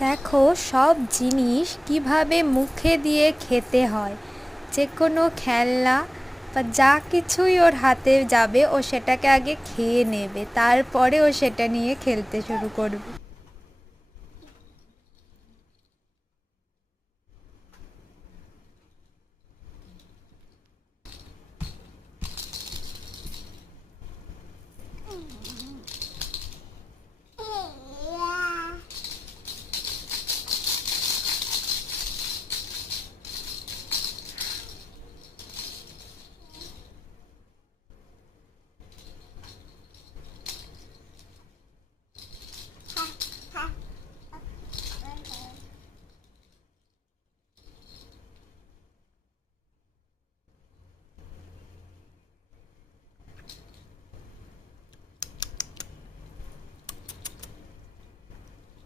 দেখো সব জিনিস কিভাবে মুখে দিয়ে খেতে হয়। যে কোনো খেলনা বা যা কিছুই ওর হাতে যাবে ও সেটাকে আগে খেয়ে নেবে, তারপরে ও সেটা নিয়ে খেলতে শুরু করবে।